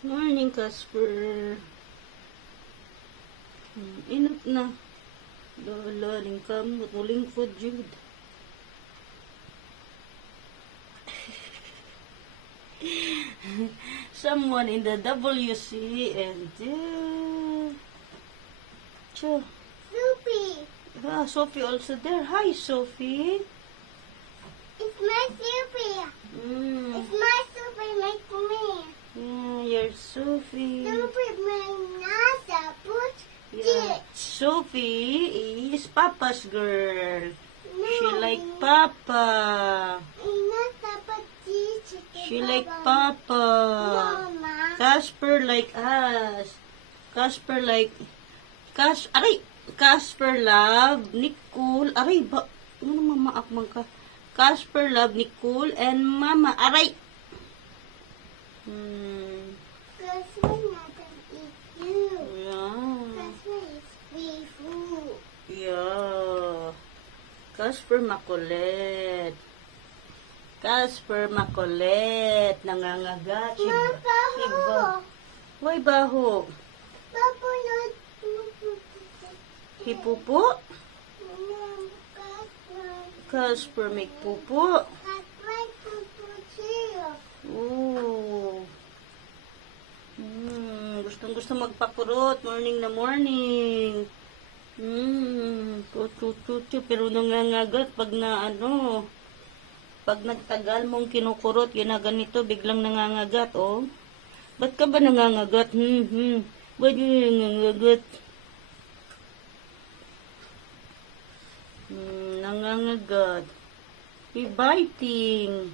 Morning, Casper. Inot na. Lola, lingkamot. Mulingkod, Jude. Someone in the WC and Sophie. Sophie also there. Hi, Sophie. It's my Sophie. It's my Sophie like me. Yeah, you're Sophie. Sophie my nasa put Yeah. Sophie is Papa's girl. She like Papa. Nasa put She like Papa. Mama. Casper like us. Casper like Aray! Casper love Nicole. Aray ba? Ano mamaak man ka? Casper love Nicole and Mama. Aray! Because we're not gonna eat you. Yeah. Because we're free food. Yeah. Casper makulit. Casper makulit. Nangangagat. Baho. Why baho? Baho not Hipupo? Casper make pupo. Oh. Gustong-gusto magpakurot. Morning na morning. Tutu. Pero nangangagat pag pag nagtagal mong kinukurot, ginaganito, biglang nangangagat, oh. Ba't ka ba nangangagat? Ba't yung nangangagat? Nangangagat. Biting.